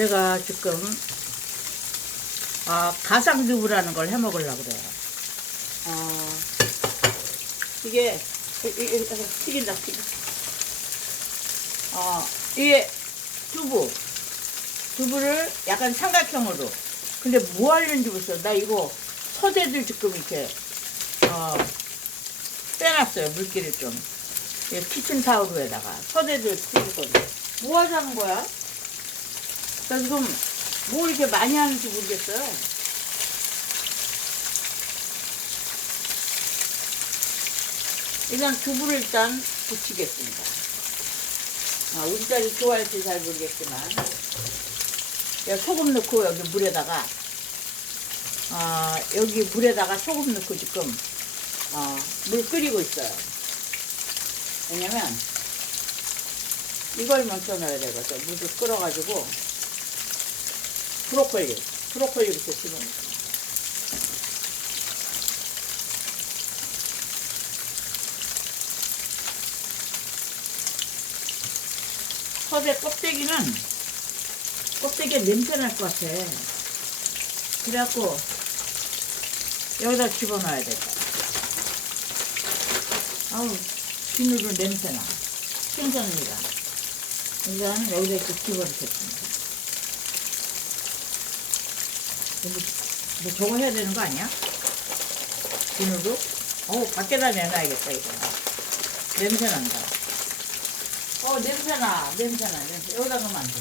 제가 지금 아, 가상두부라는 걸 해 먹으려고 그래요. 어, 이게 이- 튀긴다 튀긴다. 어, 이게 두부 두부를 약간 삼각형으로. 근데 뭐 하려는지 모르겠어. 나 이거 서대도 지금 이렇게 어, 빼놨어요. 물기를 좀. 이 키친 타올에다가 서대도 튀기거든. 뭐 하자는 거야? 나 지금 뭐 이렇게 많이 하는지 모르겠어요. 일단 두부를 일단 붙이겠습니다. 아, 우리 딸이 좋아할지 잘 모르겠지만 소금 넣고 여기 물에다가 아, 여기 물에다가 소금 넣고 지금 어, 물 끓이고 있어요. 왜냐면 이걸 먼저 넣어야 되거든. 물을 끓어가지고 브로콜리, 브로콜리부터 집어넣어. 서대 껍데기는 껍데기에 냄새 날 것 같아. 그래갖고 여기다 집어넣어야 돼. 아우 비누로 냄새 나. 생선입니다. 이거는 여기다 이렇게 집어넣겠습니다. 뭐, 뭐 저거 해야 되는 거 아니야? 비누로? 어우 밖에다 내놔야겠다 이거. 냄새 난다. 어 냄새나 냄새나 냄새 여기다 넣으면 안 돼.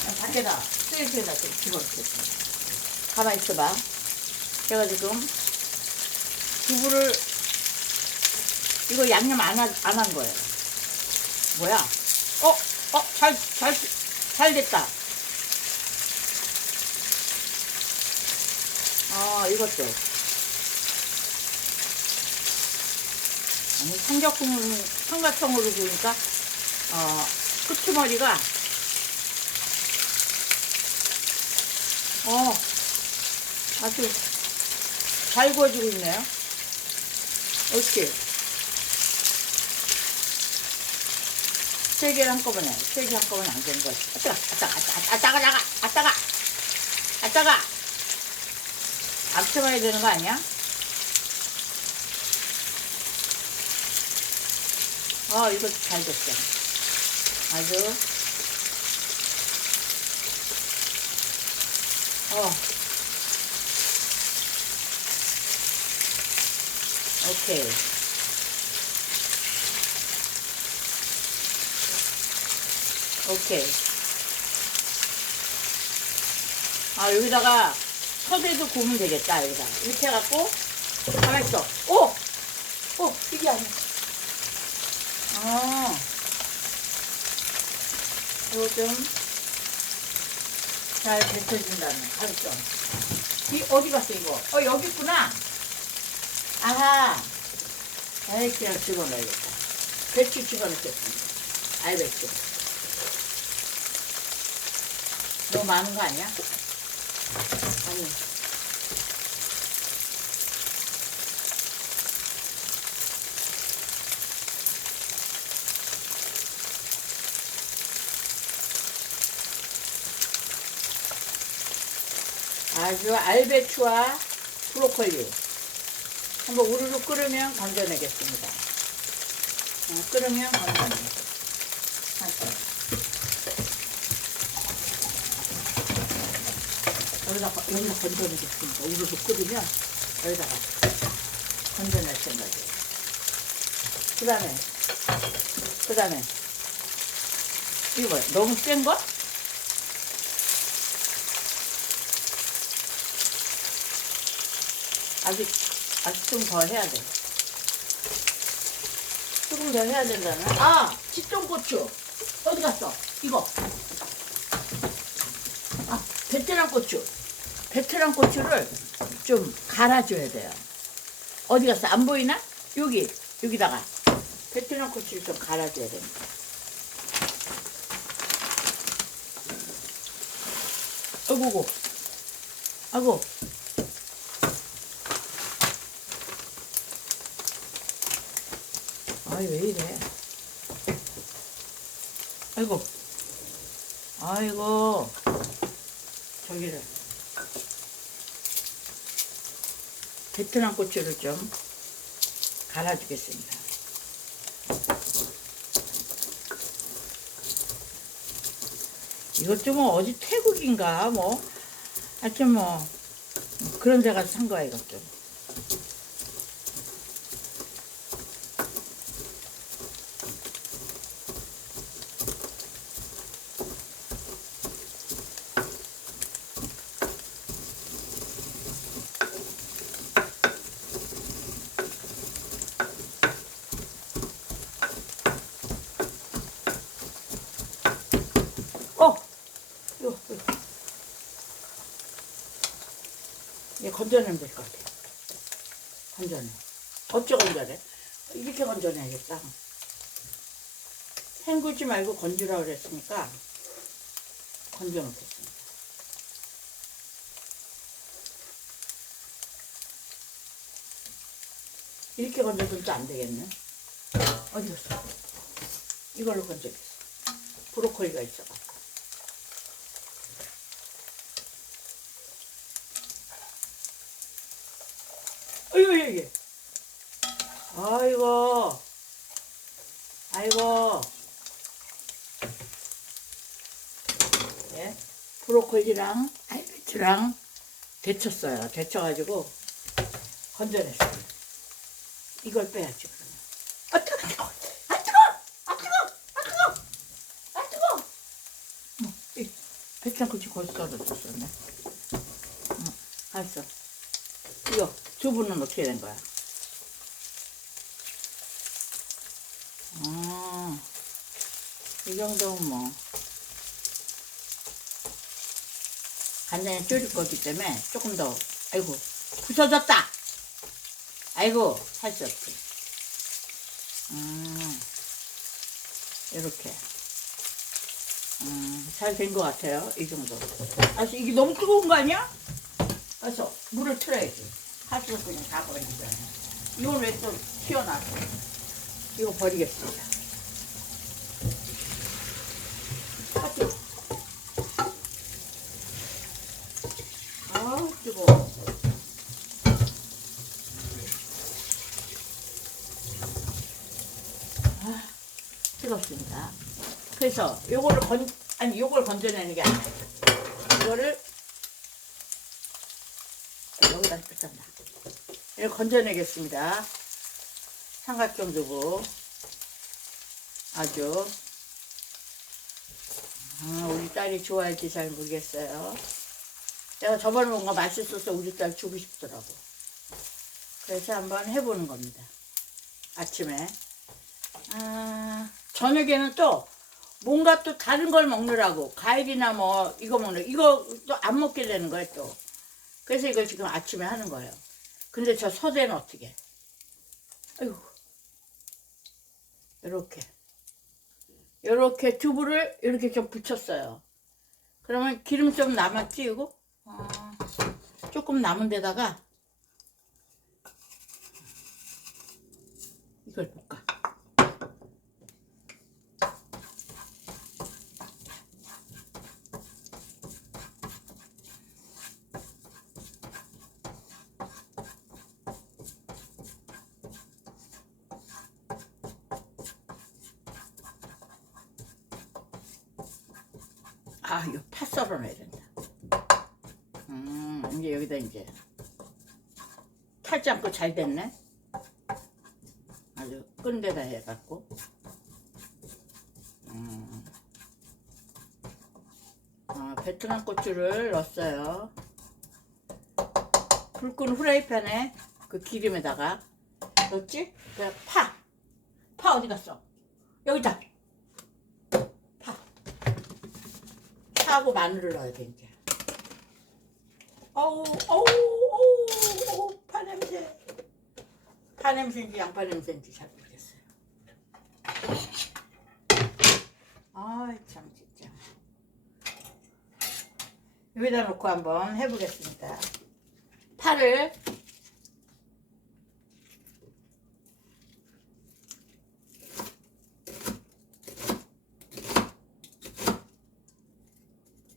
그냥 밖에다 쓰레기에다 좀 집어넣겠습니다. 가만 있어봐. 제가 지금 두부를 이거 양념 안한 거예요. 뭐야? 어? 어? 잘, 잘, 잘 됐다. 아, 이것도. 아니, 삼각형, 삼각형으로 보니까, 어, 끄트머리가, 어, 아주 잘 구워지고 있네요. 어떻게? 세 개를 한꺼번에, 세 개 한꺼번에 안 되는 거지. 아따가, 아따가, 아따가, 아따가, 아따가, 아따가. 앞쳐가야 되는 거 아니야? 아, 이거 잘 됐어. 아주. 어. 오케이. 오케이. 아, 여기다가 서대도 구우면 되겠다, 여기다. 이렇게 해갖고, 가만 있어. 오! 오, 이게 아니야. 어. 이거 좀, 잘 데쳐준다는, 알았죠? 이, 어디 갔어, 이거? 어, 여기 있구나. 아하. 에이, 그냥 집어넣어야겠다. 배추 집어넣겠습니다. 알배추. 너무 많은 거 아니야? 아니. 아주 알배추와 브로콜리 한번 우르르 끓으면 건져내겠습니다. 어, 끓으면 건져내겠습니다. 여기다가 여기다 건져내겠습니다. 우르르 끓으면 여기다가 건져낼 생각이에요. 그 다음에 그 다음에 이거 뭐야? 너무 센 거? 아직 아직 좀 더 해야 돼. 조금 더 해야 된다는. 아, 식종고추 어디 갔어? 이거. 아, 베트남 고추. 베트남 고추를 좀 갈아줘야 돼요. 어디 갔어? 안 보이나? 여기 여기다가 베트남 고추를 좀 갈아줘야 됩니다. 아이고, 아이고. 아이 왜 이래? 아이고, 아이고 저기를 베트남 고추를 좀 갈아주겠습니다. 이것 좀 어디 태국인가 뭐 하여튼 뭐 그런 데 가서 산 거야 이것 좀. 어! 이거, 이거. 얘 건져내면 될 것 같아. 건져내. 어째 건져내? 이렇게 건져내야겠다. 헹구지 말고 건지라 그랬으니까 건져 놓겠습니다. 이렇게 건져도 안 되겠네. 어디 갔어? 이걸로 건져야겠어. 브로콜리가 있어 어이구, 여기. 아이고. 아이고. 예. 브로콜리랑 알배추랑 데쳤어요. 데쳐가지고 건져냈어요. 이걸 빼야지, 그러면. 아, 뜨거, 뜨거. 아, 뜨거! 아, 뜨거! 아, 뜨거! 아, 뜨거! 어, 이 배창cou치 거기서 떨어졌었네. 응, 알았어. 이거 두부는 어떻게 된 거야? 아, 이 정도면 뭐 간장에 졸일 거기 때문에 조금 더 아이고 부서졌다. 아이고 할 수 없지. 음, 이렇게. 음, 잘된 것 같아요. 이 정도. 아, 이게 너무 뜨거운 거 아니야? 그래서 물을 틀어야지. 하수도 그냥 다 버리잖아. 이건 왜 또 튀어나왔어? 이거 버리겠습니다. 하수. 아, 뜨거워. 아, 뜨겁습니다. 그래서 요거를 건, 아니, 요걸 건져내는 게 아니라 이거를 다 뜯었나. 이걸 건져내겠습니다. 삼각형 두부. 아주. 아, 우리 딸이 좋아할지 잘 모르겠어요. 내가 저번에 뭔가 맛있어서 우리 딸 주고 싶더라고. 그래서 한번 해보는 겁니다. 아침에. 아, 저녁에는 또 뭔가 또 다른 걸 먹느라고 과일이나 뭐 이거 먹는 이거 또 안 먹게 되는 거예요 또. 그래서 이걸 지금 아침에 하는 거예요. 근데 저 서대는 어떻게? 아이고. 이렇게. 이렇게 두부를 이렇게 좀 붙였어요. 그러면 기름 좀 이거? 어, 조금 남은 데다가 이걸 볶아. 아, 이거 파 썰어놔야 된다. 음, 이제 여기다 이제 잘 됐네. 아주 끈 데다 해갖고. 음. 아, 베트남 고추를 넣었어요. 불끈 후라이팬에 그 기름에다가 넣었지? 그 파. 파 어디 갔어? 여기다. 파. 파하고 마늘을 넣어야 돼, 이제. 어우, 어우, 어우, 파 냄새. 파 냄새인지 양파 냄새인지 잘 모르겠어요. 아이, 참, 진짜. 여기다 놓고 한번 해보겠습니다. 파를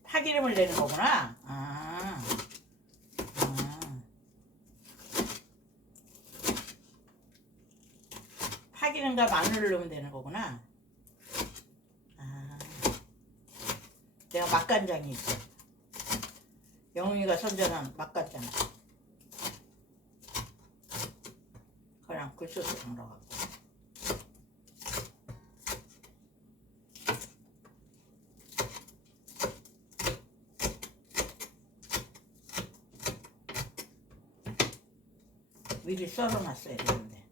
파기름을 내는 거구나. 아. 아. 파기름과 마늘을 넣으면 되는 거구나. 아. 내가 맛간장이 있어. 영웅이가 선전한 맛간장. 그냥 굴소스 담아갖고. 미리 썰어놨어야 되는데 뭐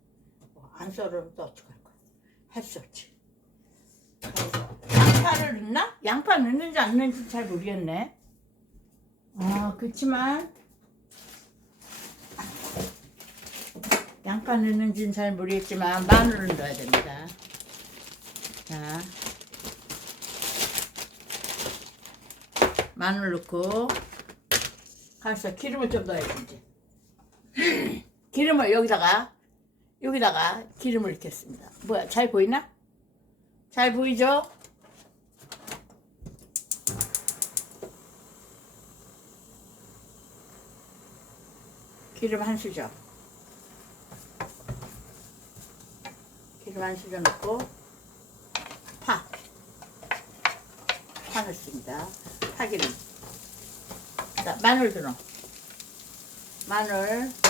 안또 어떡할 거야? 그래서 양파를 넣나? 양파 넣는지 안 넣는지 잘 모르겠네. 아 그렇지만 양파 넣는지는 잘 모르겠지만 마늘을 넣어야 됩니다. 자 마늘 넣고 가서 기름을 좀 넣어야지 이제 기름을 여기다가 여기다가 기름을 넣겠습니다. 뭐야 잘 보이나? 잘 보이죠? 기름 한 수저. 기름 한 수저 넣고 파. 파 넣습니다. 파기름. 자, 마늘 들어. 마늘.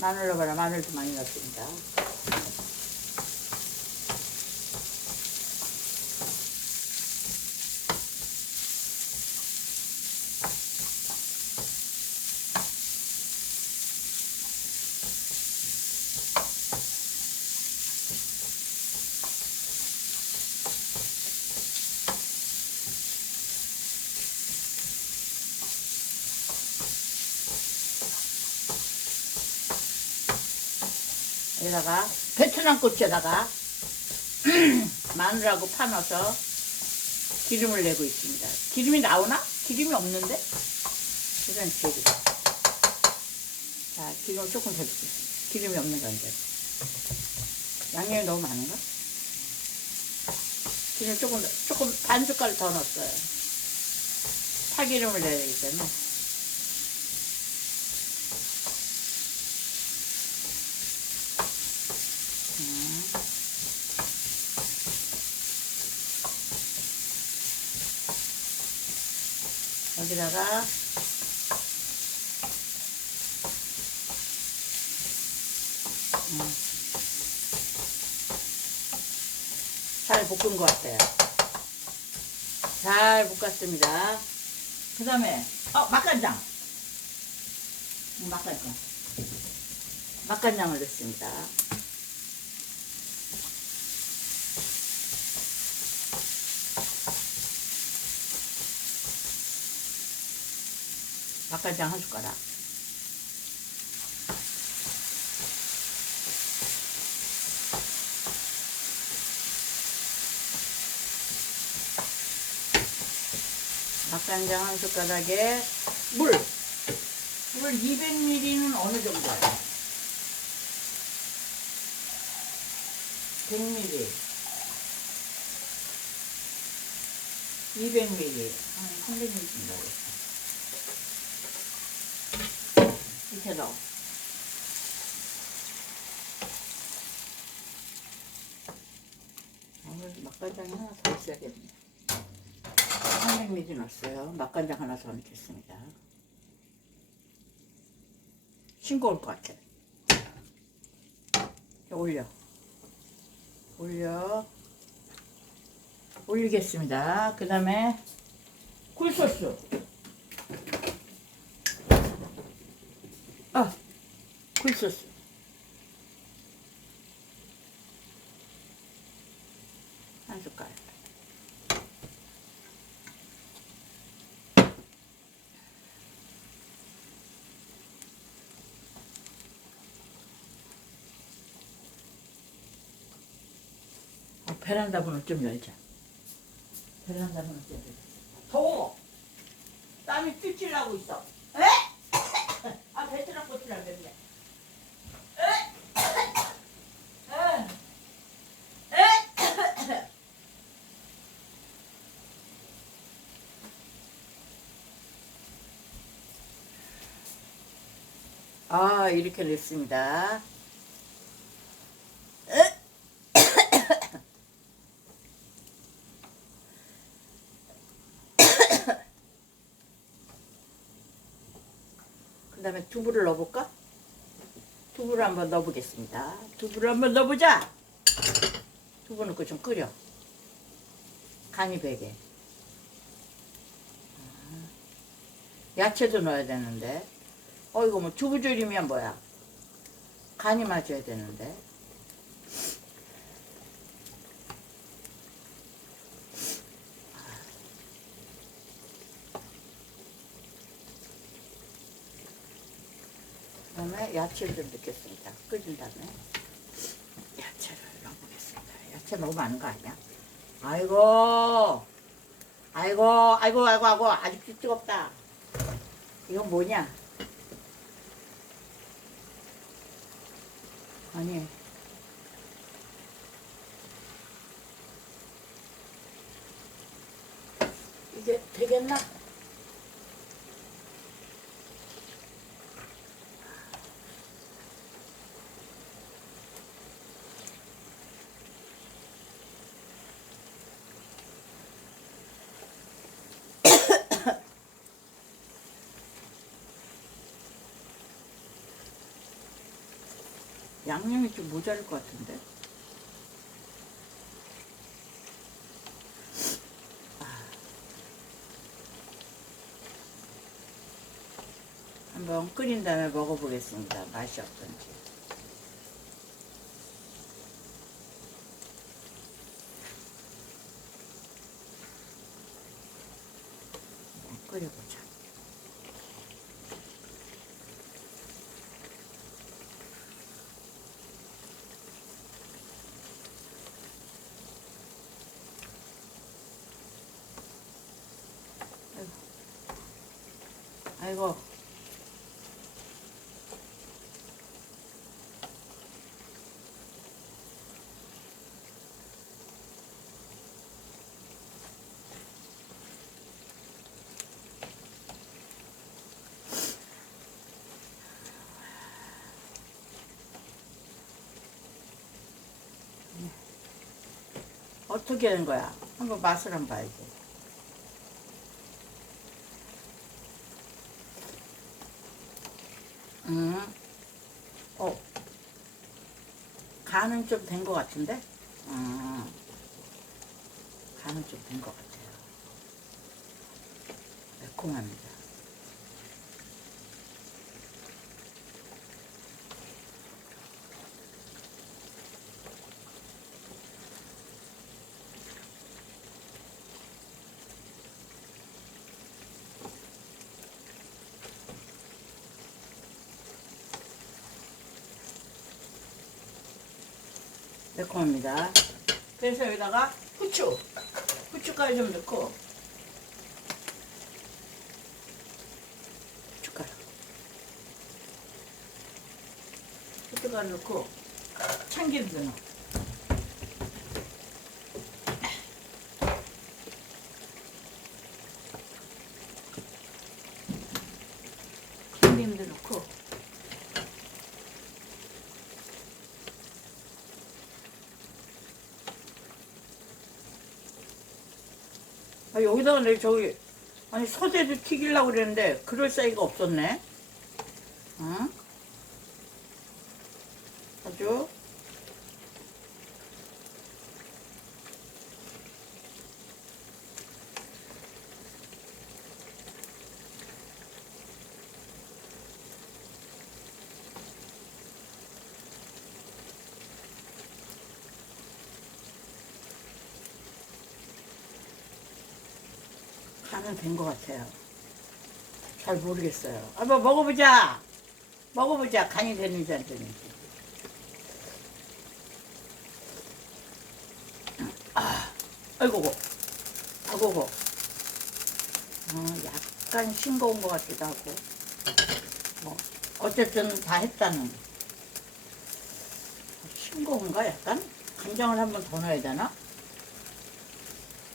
마늘 넣어봐라. 마늘도 많이 넣습니다. 여기다가 베트남 고추에다가 마늘하고 파 넣어서 기름을 내고 있습니다. 기름이 나오나? 기름이 없는데? 이런 재료. 자, 기름 조금 더 넣겠습니다. 기름이 없는 건데. 양념이 너무 많은가? 기름 조금, 더- 조금 반 숟갈 더 넣었어요. 파기름을 내야 되기 때문에. 여기다가 음. 잘 볶은 것 같아요. 잘 볶았습니다. 그 다음에 어 맛간장. 음, 맛간장. 맛간장을 넣습니다. 맛간장 한 숟가락. 맛간장 한 숟가락에 물. 물 200ml는 어느 정도예요? 100ml. 200ml. 한 300ml 정도. 넣어. 오늘 맛간장이 하나 더 있어야겠네. 300ml 넣었어요. 맛간장 하나 더 넣겠습니다. 싱거울 것 같아. 올려. 올려. 올리겠습니다. 그 다음에 굴소스. 아, 굴소스. 한 숟갈. 어, 베란다 문을 좀 열자. 베란다 문을 좀 열자. 더워. 땀이 찔찔 나고 있어. 에? 아 베트남 고추랑 맵네. 아 이렇게 냈습니다. 다음에 두부를 넣어볼까? 두부를 한번 넣어보겠습니다. 두부를 한번 넣어보자! 두부 넣고 좀 끓여. 간이 배게. 아, 야채도 넣어야 되는데. 어, 이거 뭐 두부조림이야 뭐야? 간이 맞아야 되는데. 다음에 야채를 좀 넣겠습니다. 끓인 다음에 야채를 넣어보겠습니다. 야채 너무 많은 거 아니야? 아이고, 아이고, 아이고, 아이고, 아이고, 아직도 뜨겁다. 이건 뭐냐? 아니. 이게 되겠나? 양념이 좀 모자랄 것 같은데. 아. 한번 끓인 다음에 먹어보겠습니다. 맛이 어떤지. 한번 끓여보자. 아이고. 어떻게 하는 거야? 한번 맛을 한번 봐야지. 음, 어, 좀 된 것 같은데? 음, 간은 좀 된 것 같아요. 매콤합니다. 매콤합니다. 그래서 여기다가 후추, 후춧가루 좀 넣고 후춧가루, 후춧가루 넣고 참기름도 넣어. 참기름도 넣고 아, 여기다가 내 저기 아니 서재도 튀기려고 그랬는데 그럴 사이가 없었네. 응? 아주 간은 된 것 같아요. 잘 모르겠어요. 한번 먹어보자. 먹어보자. 간이 되는지 안 되는지. 아, 아이고, 아이고, 어, 약간 싱거운 것 같기도 하고. 뭐, 어쨌든 다 했다는. 싱거운가, 약간? 간장을 한 번 더 넣어야 되나?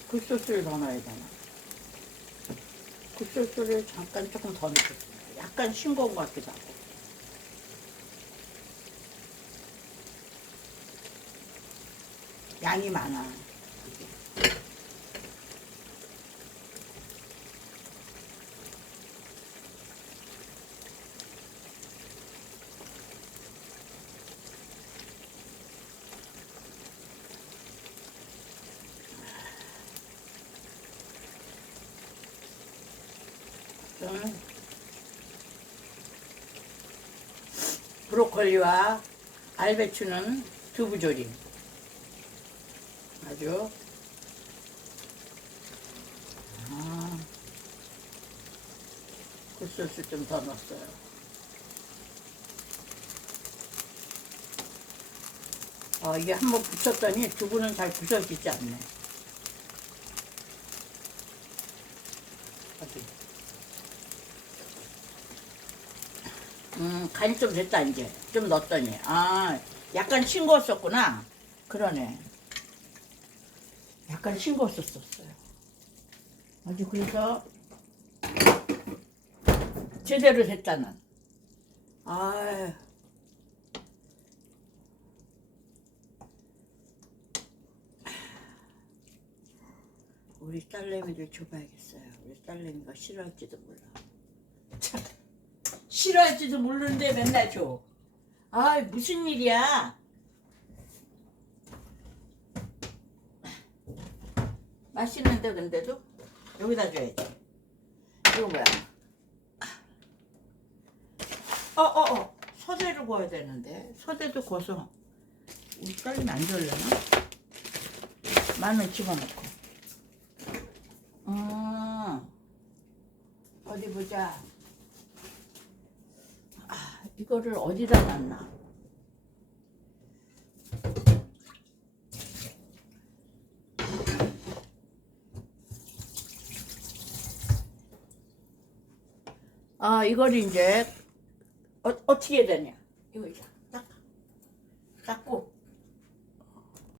굴소스를 더 넣어야 되나? 굴절소를 잠깐 조금 더 넣겠습니다. 약간 싱거운 것 같기도 하고. 양이 많아. 브로콜리와 알배추는 두부조림. 아주 아, 굴소스 좀 더 넣었어요. 아, 이게 한번 붙였더니 두부는 잘 부서지지 않네. 어디? 음, 간이 좀 됐다, 이제. 좀 넣었더니. 아, 약간 싱거웠었구나. 그러네. 약간 싱거웠었어요. 아주 그래서 제대로 됐다는. 아, 우리 딸내미를 줘봐야겠어요. 우리 딸내미가 싫어할지도 몰라. 참, 싫어할지도 모르는데 맨날 줘. 아, 무슨 일이야? 맛있는데 근데도 여기다 줘야지. 이거 뭐야? 어어 어, 서대를 구워야 되는데 서대도 구워서 우리 딸이 안 좋으려나? 마늘 집어넣고. 음 어디 보자. 아 이거를 어디다 놨나? 아 이걸 이제 어, 어떻게 해야 되냐? 이거 이제 딱 닦고